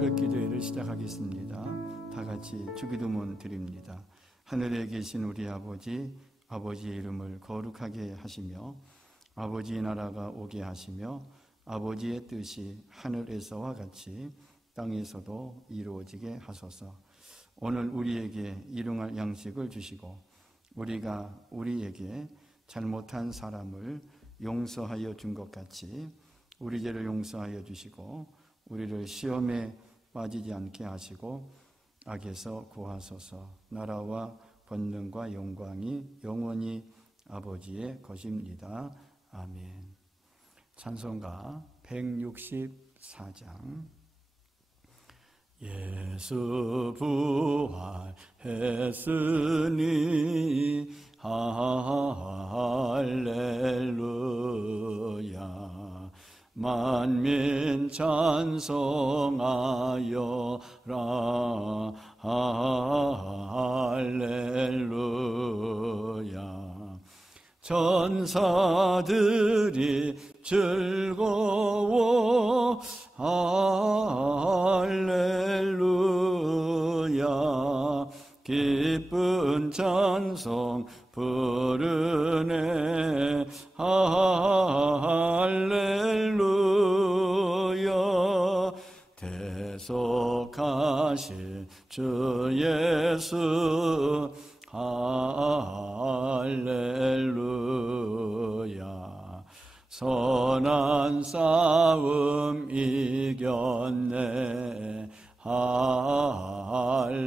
새벽 기도회를 시작하겠습니다. 다 같이 주기도문 드립니다. 하늘에 계신 우리 아버지, 아버지의 이름을 거룩하게 하시며 아버지의 나라가 오게 하시며 아버지의 뜻이 하늘에서와 같이 땅에서도 이루어지게 하소서. 오늘 우리에게 일용할 양식을 주시고 우리가 우리에게 잘못한 사람을 용서하여 준 것 같이 우리 죄를 용서하여 주시고 우리를 시험에 빠지지 않게 하시고 악에서 구하소서. 나라와 권능과 영광이 영원히 아버지의 것입니다. 아멘. 찬송가 164장. 예수 부활했으니 할렐루야. 만민 찬송하여라. 할렐루야. 천사들이 즐거워 할렐루야. 기쁜 찬송 부르네. 할렐루야. 대속하신 주 예수 할렐루야. 선한 싸움 이겼네. 할렐루야.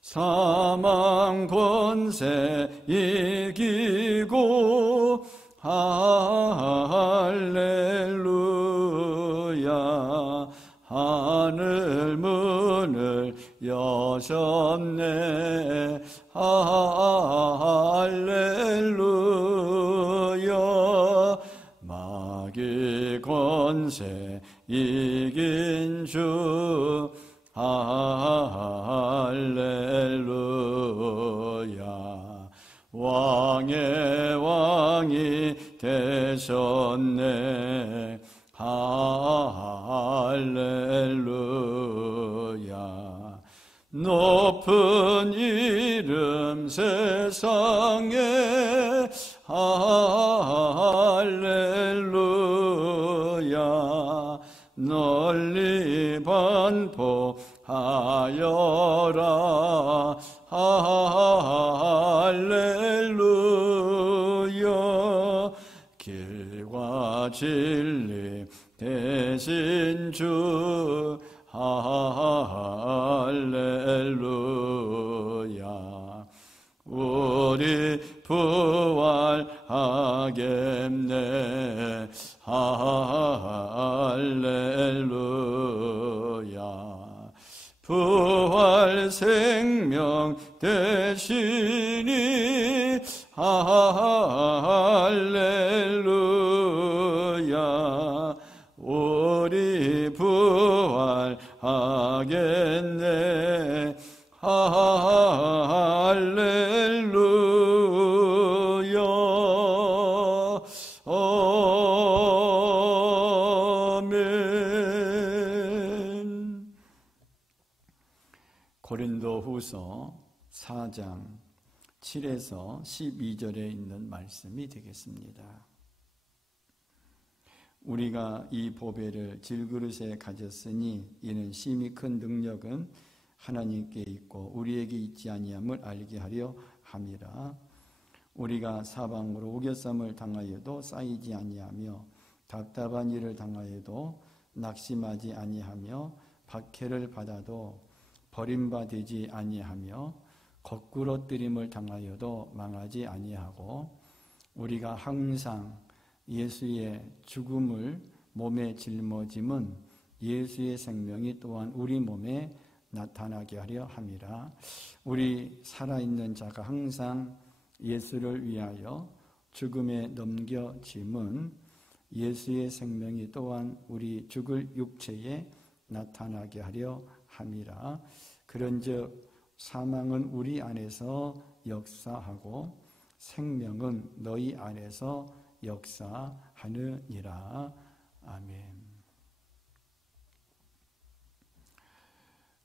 사망 권세 이기고 할렐루야. 하늘 문을 여셨네. 할렐루야. 마귀 권세 이긴 주 할렐루야. 왕의 왕이 되셨네. 할렐루야. 높은 이름 세상에 할렐루야. 널리 반포하여라. 할렐루야. 길과 진리 대신 주 할렐루야. 우리 부활하겠네. 할렐루야. 부활 생명 되시니 할렐루야. 우리 부활하겠네. 할렐루야. 아멘. 고린도후서 4장 7에서 12절에 있는 말씀이 되겠습니다. 우리가 이 보배를 질그릇에 가졌으니 이는 심히 큰 능력은 하나님께 있고 우리에게 있지 아니함을 알게 하려 함이라. 우리가 사방으로 우겨쌈을 당하여도 쌓이지 아니하며 답답한 일을 당하여도 낙심하지 아니하며 박해를 받아도 버림받지 아니하며 거꾸러뜨림을 당하여도 망하지 아니하고 우리가 항상 예수의 죽음을 몸에 짊어짐은 예수의 생명이 또한 우리 몸에 나타나게 하려 함이라. 우리 살아있는 자가 항상 예수를 위하여 죽음에 넘겨짐은 예수의 생명이 또한 우리 죽을 육체에 나타나게 하려 함이라. 그런즉 사망은 우리 안에서 역사하고 생명은 너희 안에서 역사하느니라. 아멘.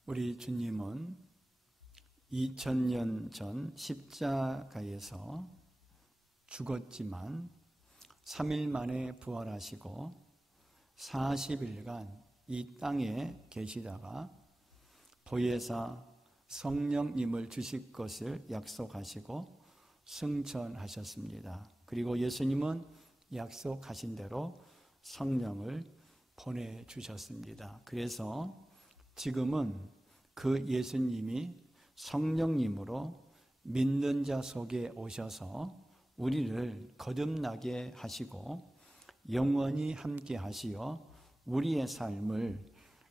우리 주님은 2000년 전 십자가에서 죽었지만 3일 만에 부활하시고 40일간 이 땅에 계시다가 보혜사 성령님을 주실 것을 약속하시고 승천하셨습니다. 그리고 예수님은 약속하신 대로 성령을 보내주셨습니다. 그래서 지금은 그 예수님이 성령님으로 믿는 자 속에 오셔서 우리를 거듭나게 하시고 영원히 함께 하시어 우리의 삶을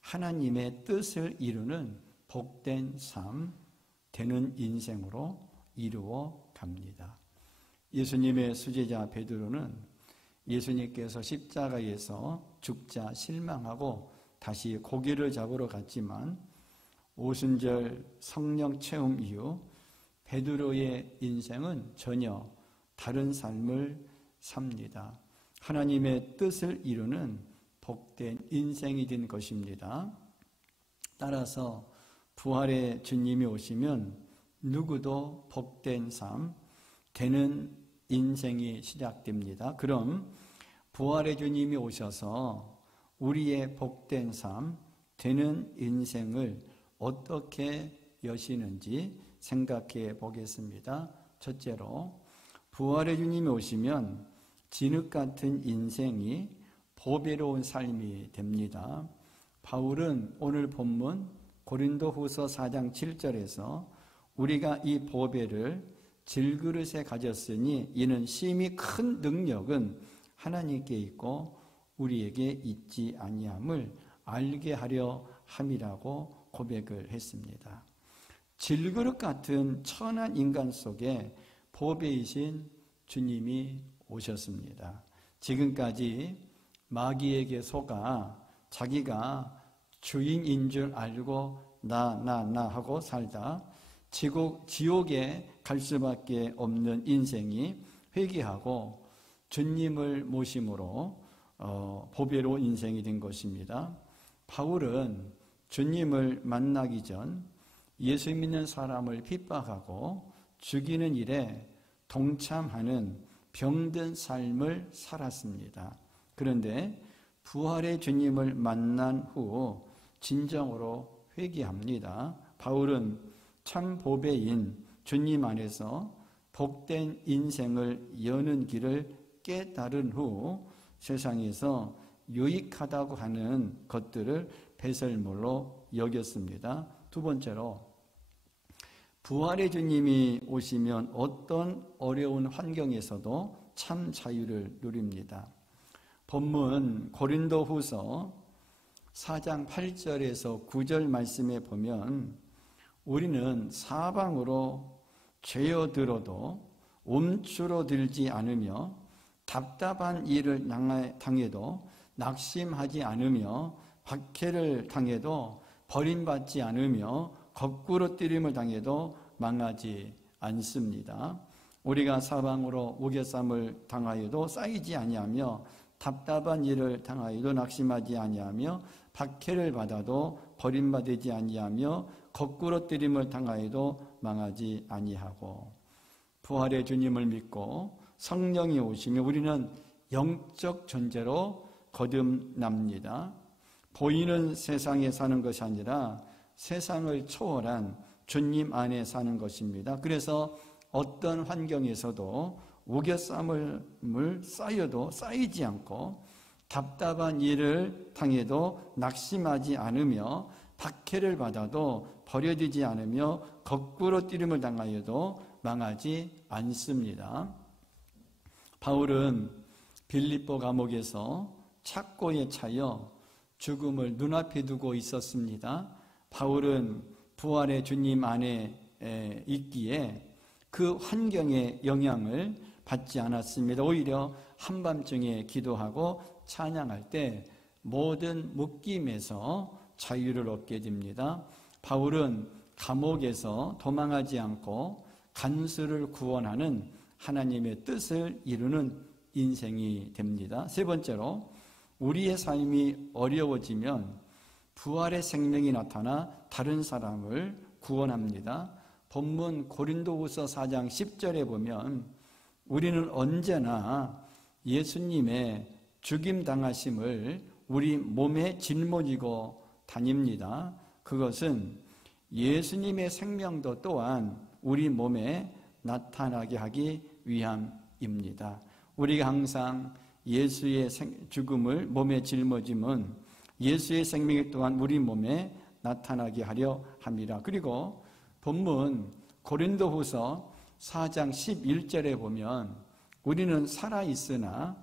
하나님의 뜻을 이루는 복된 삶, 되는 인생으로 이루어 갑니다. 예수님의 수제자 베드로는 예수님께서 십자가에서 죽자 실망하고 다시 고기를 잡으러 갔지만 오순절 성령 체험 이후 베드로의 인생은 전혀 다른 삶을 삽니다. 하나님의 뜻을 이루는 복된 인생이 된 것입니다. 따라서 부활의 주님이 오시면 누구도 복된 삶, 되는 인생이 시작됩니다. 그럼 부활의 주님이 오셔서 우리의 복된 삶, 되는 인생을 어떻게 여시는지 생각해 보겠습니다. 첫째로, 부활의 주님이 오시면 진흙 같은 인생이 보배로운 삶이 됩니다. 바울은 오늘 본문 고린도후서 4장 7절에서 우리가 이 보배를 질그릇에 가졌으니 이는 심히 큰 능력은 하나님께 있고 우리에게 있지 아니함을 알게 하려 함이라고 고백을 했습니다. 질그릇 같은 천한 인간 속에 보배이신 주님이 오셨습니다. 지금까지 마귀에게 속아 자기가 주인인 줄 알고 나 하고 살다 지옥에 갈 수밖에 없는 인생이 회개하고 주님을 모심으로 보배로운 인생이 된 것입니다. 바울은 주님을 만나기 전 예수 믿는 사람을 핍박하고 죽이는 일에 동참하는 병든 삶을 살았습니다. 그런데 부활의 주님을 만난 후 진정으로 회개합니다. 바울은 참 보배인 주님 안에서 복된 인생을 여는 길을 깨달은 후 세상에서 유익하다고 하는 것들을 배설물로 여겼습니다. 두 번째로, 부활의 주님이 오시면 어떤 어려운 환경에서도 참 자유를 누립니다. 본문 고린도후서 4장 8절에서 9절 말씀에 보면 우리는 사방으로 죄어들어도 움츠러들지 않으며 답답한 일을 당해도 낙심하지 않으며 박해를 당해도 버림받지 않으며 거꾸로 뛰림을 당해도 망하지 않습니다. 우리가 사방으로 우겨쌈을 당하여도 쌓이지 아니하며 답답한 일을 당하여도 낙심하지 아니하며 박해를 받아도 버림받지 아니하며 거꾸로 뛰림을 당하여도 망하지 아니하고, 부활의 주님을 믿고 성령이 오시면 우리는 영적 존재로 거듭납니다. 보이는 세상에 사는 것이 아니라 세상을 초월한 주님 안에 사는 것입니다. 그래서 어떤 환경에서도 우겨쌈을 쌓여도 쌓이지 않고 답답한 일을 당해도 낙심하지 않으며 박해를 받아도 버려지지 않으며 거꾸로 뛰림을 당하여도 망하지 않습니다. 바울은 빌립보 감옥에서 착고에 차여 죽음을 눈앞에 두고 있었습니다. 바울은 부활의 주님 안에 있기에 그 환경의 영향을 받지 않았습니다. 오히려 한밤중에 기도하고 찬양할 때 모든 묶임에서 자유를 얻게 됩니다. 바울은 감옥에서 도망하지 않고 간수를 구원하는 하나님의 뜻을 이루는 인생이 됩니다. 세 번째로, 우리의 삶이 어려워지면 부활의 생명이 나타나 다른 사람을 구원합니다. 본문 고린도후서 4장 10절에 보면 우리는 언제나 예수님의 죽임 당하심을 우리 몸에 짊어지고 다닙니다. 그것은 예수님의 생명도 또한 우리 몸에 나타나게 하기 위함입니다. 우리가 항상 예수의 죽음을 몸에 짊어짐은 예수의 생명이 또한 우리 몸에 나타나게 하려 합니다. 그리고 본문 고린도후서 4장 11절에 보면 우리는 살아있으나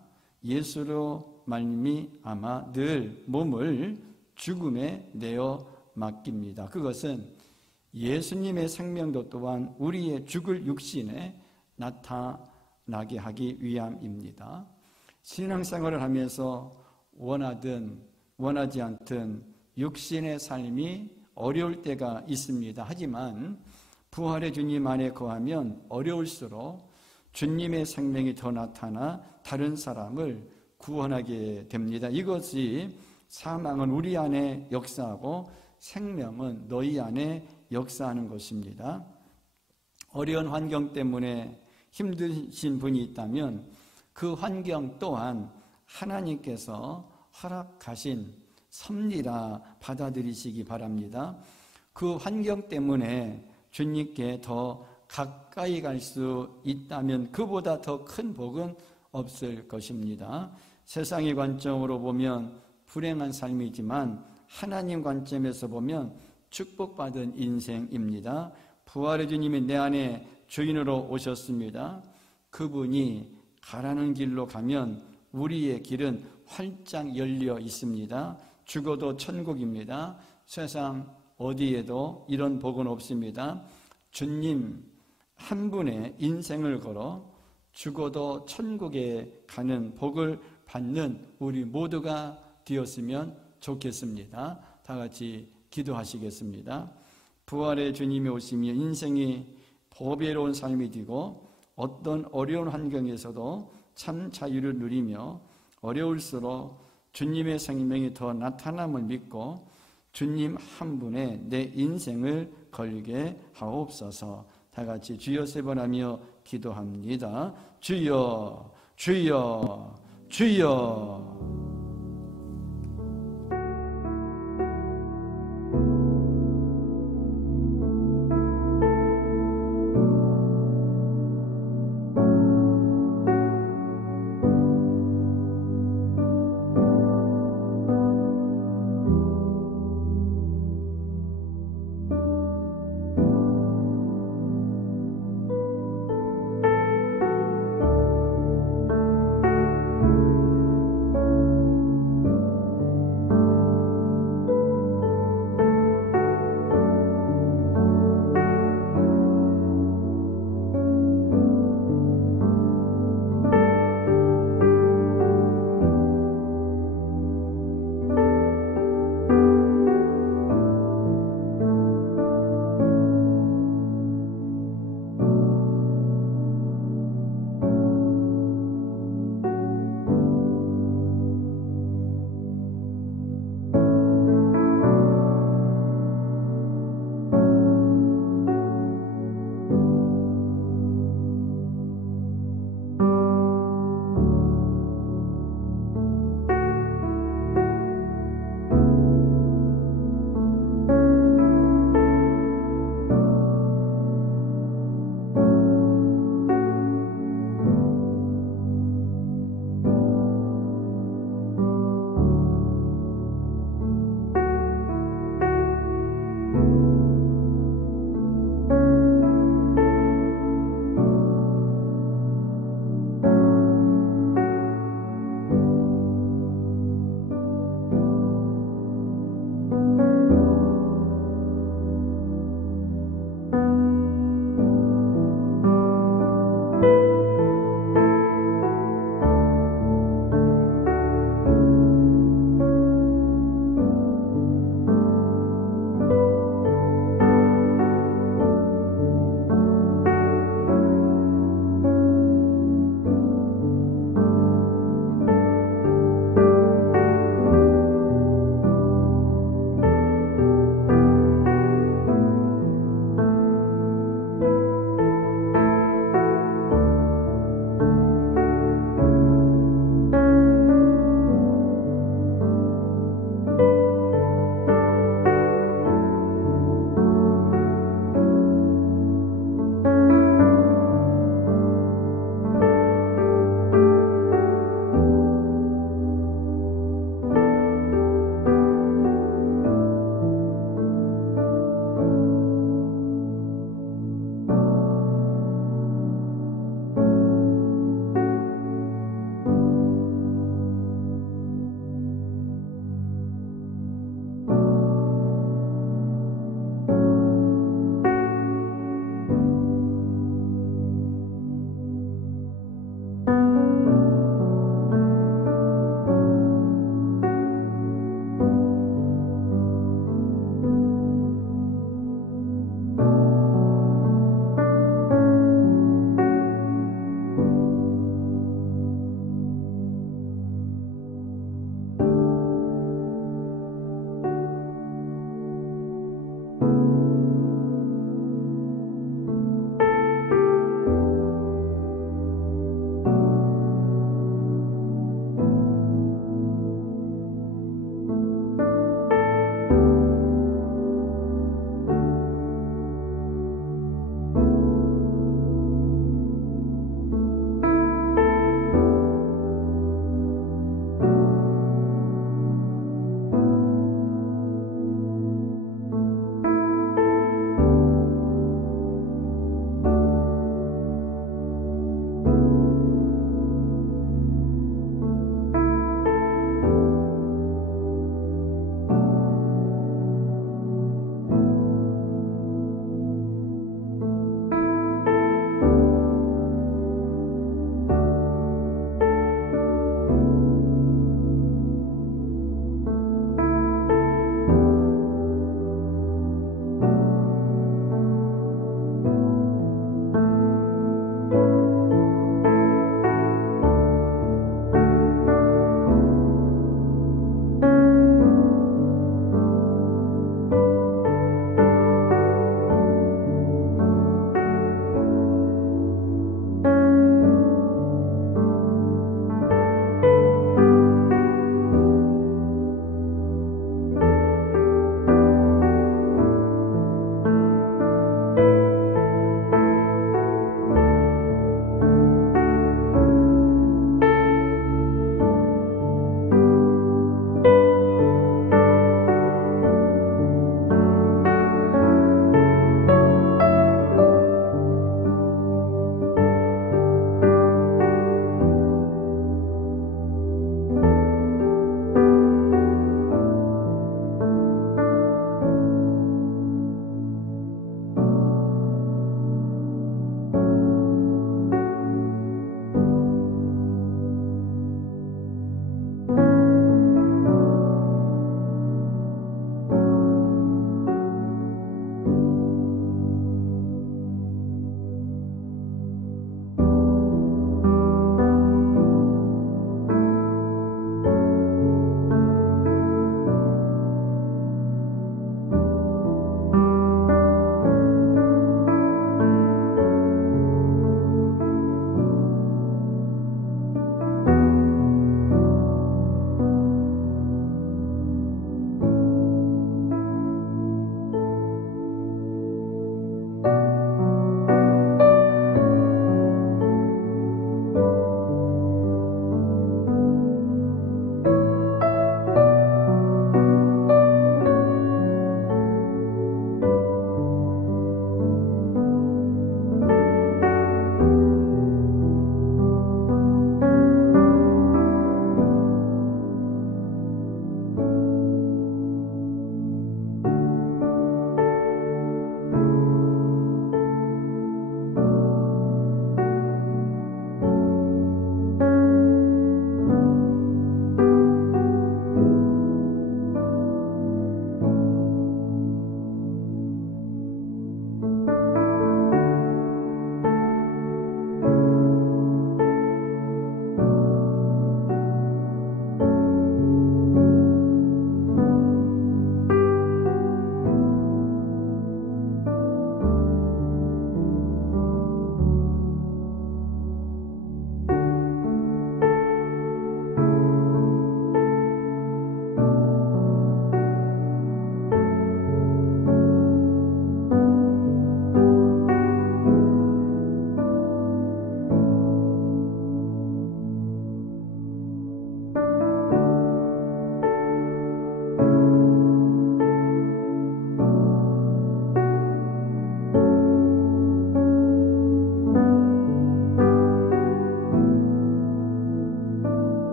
예수로 말미암아 늘 몸을 죽음에 내어 맡깁니다. 그것은 예수님의 생명도 또한 우리의 죽을 육신에 나타나게 하기 위함입니다. 신앙생활을 하면서 원하든 원하지 않든 육신의 삶이 어려울 때가 있습니다. 하지만 부활의 주님 안에 거하면 어려울수록 주님의 생명이 더 나타나 다른 사람을 구원하게 됩니다. 이것이 사망은 우리 안에 역사하고 생명은 너희 안에 역사하는 것입니다. 어려운 환경 때문에 힘드신 분이 있다면 그 환경 또한 하나님께서 허락하신 섭리라 받아들이시기 바랍니다. 그 환경 때문에 주님께 더 가까이 갈 수 있다면 그보다 더 큰 복은 없을 것입니다. 세상의 관점으로 보면 불행한 삶이지만 하나님 관점에서 보면 축복받은 인생입니다. 부활의 주님이 내 안에 주인으로 오셨습니다. 그분이 가라는 길로 가면 우리의 길은 활짝 열려 있습니다. 죽어도 천국입니다. 세상 어디에도 이런 복은 없습니다. 주님 한 분의 인생을 걸어 죽어도 천국에 가는 복을 받는 우리 모두가 되었으면 좋겠습니다. 다 같이 기도하시겠습니다. 부활의 주님이 오시며 인생이 보배로운 삶이 되고 어떤 어려운 환경에서도 참 자유를 누리며 어려울수록 주님의 생명이 더 나타남을 믿고 주님 한 분에 내 인생을 걸게 하옵소서. 다 같이 주여 세 번 하며 기도합니다. 주여, 주여, 주여.